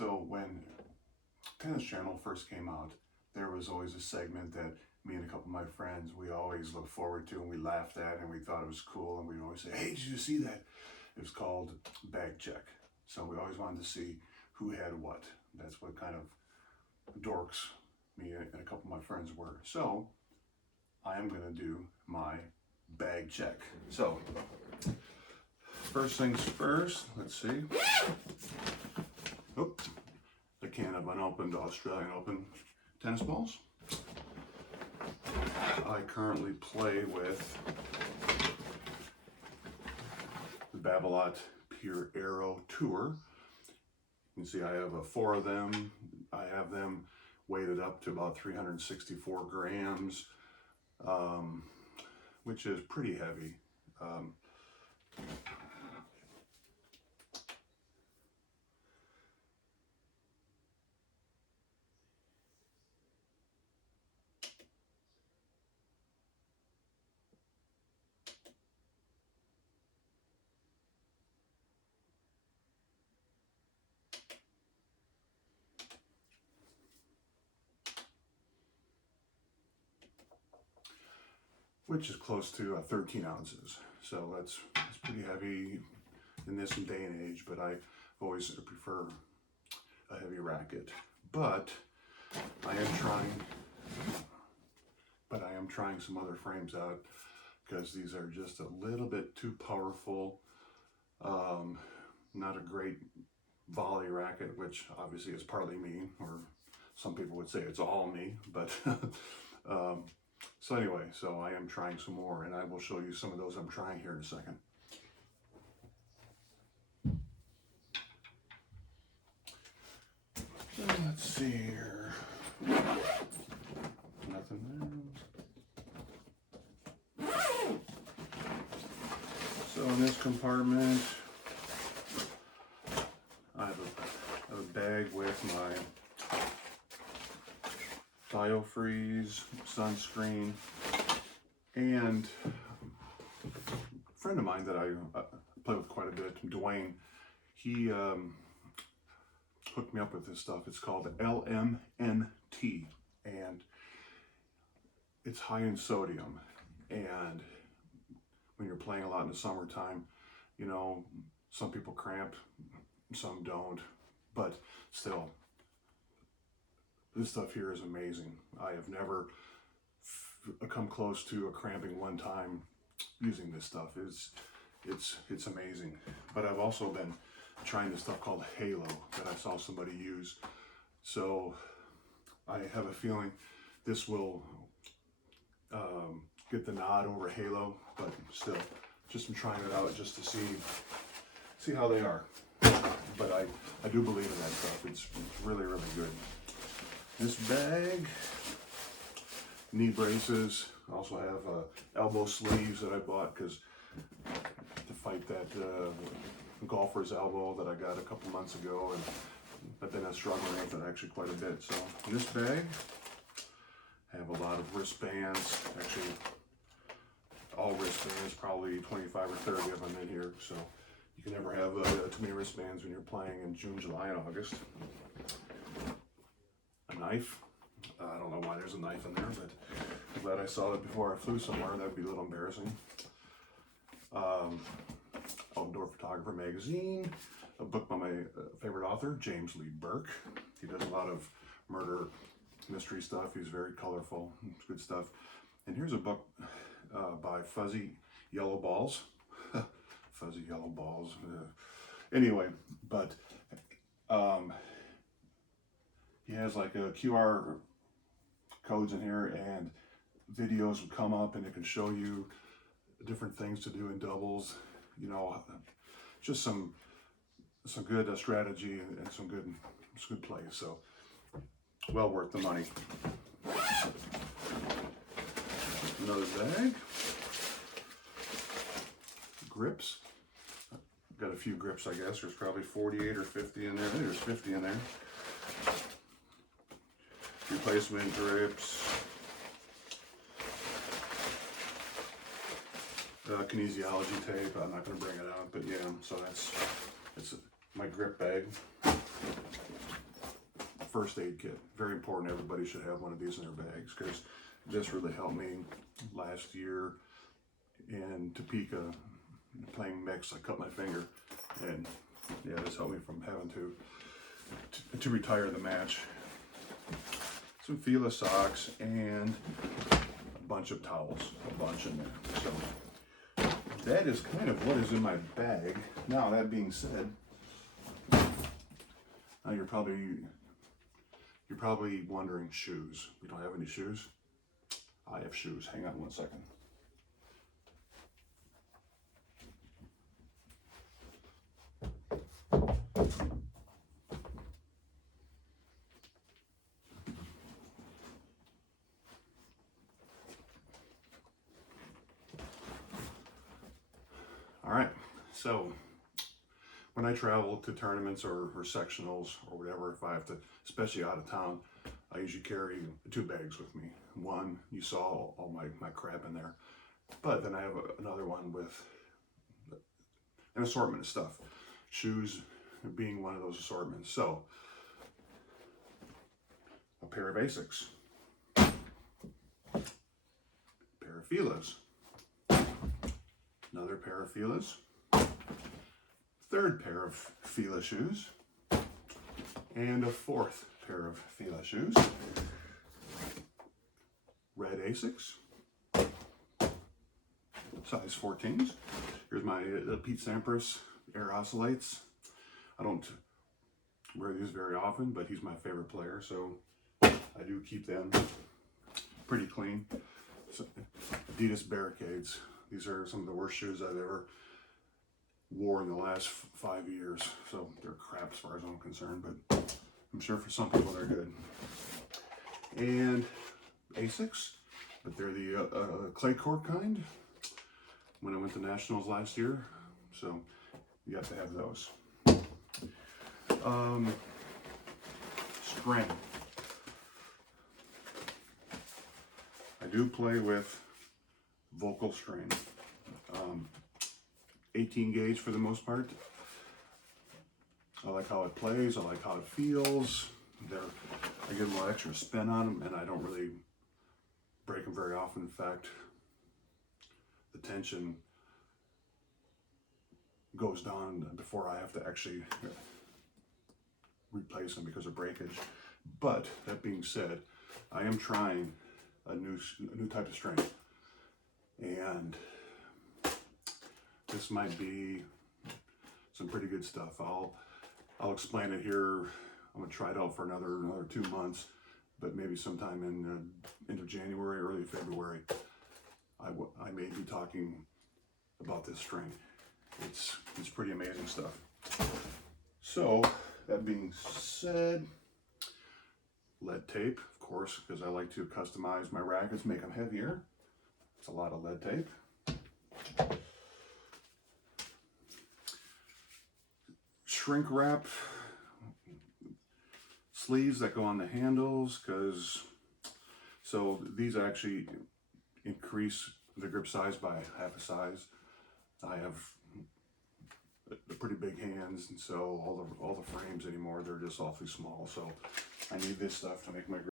So when Tennis Channel first came out, there was always a segment that me and a couple of my friends, we always looked forward to and we laughed at and we thought it was cool and we'd always say, hey, did you see that? It was called Bag Check. So we always wanted to see who had what. That's what kind of dorks me and a couple of my friends were. So I am gonna do my bag check. So first things first, let's see. Oh, a can of unopened Australian Open tennis balls. I currently play with the Babolat Pure Aero Tour. You can see I have 4 of them. I have them weighted up to about 364 grams, which is pretty heavy. Which is close to 13 ounces. So that's pretty heavy in this day and age, but I always prefer a heavy racket. But I am trying some other frames out because these are just a little bit too powerful. Not a great volley racket, which obviously is partly me, or some people would say it's all me, but so anyway, so I am trying some more, and I will show you some of those I'm trying here in a second. So let's see here. Nothing there. So in this compartment, I have a bag with my BioFreeze sunscreen, and a friend of mine that I play with quite a bit, Dwayne, he hooked me up with this stuff. It's called LMNT, and it's high in sodium. And when you're playing a lot in the summertime, you know, some people cramp, some don't, but still, this stuff here is amazing. I have never come close to a cramping one time using this stuff. It's amazing. But I've also been trying this stuff called Halo that I saw somebody use. So I have a feeling this will get the nod over Halo, but still, just I'm trying it out just to see how they are. But I do believe in that stuff. It's really, really good. This bag, knee braces. I also have elbow sleeves that I bought because to fight that golfer's elbow that I got a couple months ago, and I've been struggling with it actually quite a bit. So in this bag, I have a lot of wristbands. Actually, all wristbands, probably 25 or 30 of them in here. So you can never have too many wristbands when you're playing in June, July, and August. A knife. I don't know why there's a knife in there, but I'm glad I saw it before I flew somewhere. That would be a little embarrassing. Outdoor Photographer magazine, a book by my favorite author, James Lee Burke. He does a lot of murder mystery stuff. He's very colorful. It's good stuff. And here's a book by Fuzzy Yellow Balls. Fuzzy Yellow Balls. Anyway, but he has like a QR codes in here, and videos will come up and it can show you different things to do in doubles, you know, just some good strategy and some good plays. So well worth the money. Another bag. Grips. Got a few grips, I guess. There's probably 48 or 50 in there. I think there's 50 in there. Replacement grips. Kinesiology tape. I'm not going to bring it out, but yeah. So that's my grip bag. first aid kit. Very important. Everybody should have one of these in their bags, because this really helped me last year in Topeka playing mix. I cut my finger, and yeah, this helped me from having to retire the match. Some Fila socks and a bunch of towels, a bunch in there. So that is kind of what is in my bag. Now, that being said, now you're probably wondering, shoes. We don't have any shoes? I have shoes. Hang on one second. All right, so when I travel to tournaments or sectionals or whatever, if I have to, especially out of town, I usually carry 2 bags with me. One, you saw all my crap in there, but then I have another one with an assortment of stuff. Shoes being one of those assortments. So, a pair of Asics, a pair of Filas, another pair of Filas, third pair of Fila shoes, and a 4th pair of Fila shoes. Red Asics, size 14s. Here's my Pete Sampras Air Oscillates. I don't wear these very often, but he's my favorite player, so I do keep them pretty clean. So, Adidas Barricades. These are some of the worst shoes I've ever wore in the last 5 years, so they're crap as far as I'm concerned, but I'm sure for some people they're good. And Asics, but they're the clay court kind. When I went to nationals last year, so you have to have those. String. I do play with Vocal string. 18 gauge for the most part. I like how it plays, I like how it feels. I get a little extra spin on them, and I don't really break them very often. In fact, the tension goes down before I have to actually replace them because of breakage. But that being said, I am trying a new type of string, and this might be some pretty good stuff. I'll explain it here. I'm gonna try it out for another 2 months, but maybe sometime in end of January, early February, I may be talking about this string. It's pretty amazing stuff. So that being said, lead tape, of course, because I like to customize my rackets, make them heavier. It's a lot of lead tape. Shrink wrap sleeves that go on the handles, so these actually increase the grip size by half a size. I have pretty big hands, and so all the frames anymore, they're just awfully small. So I need this stuff to make my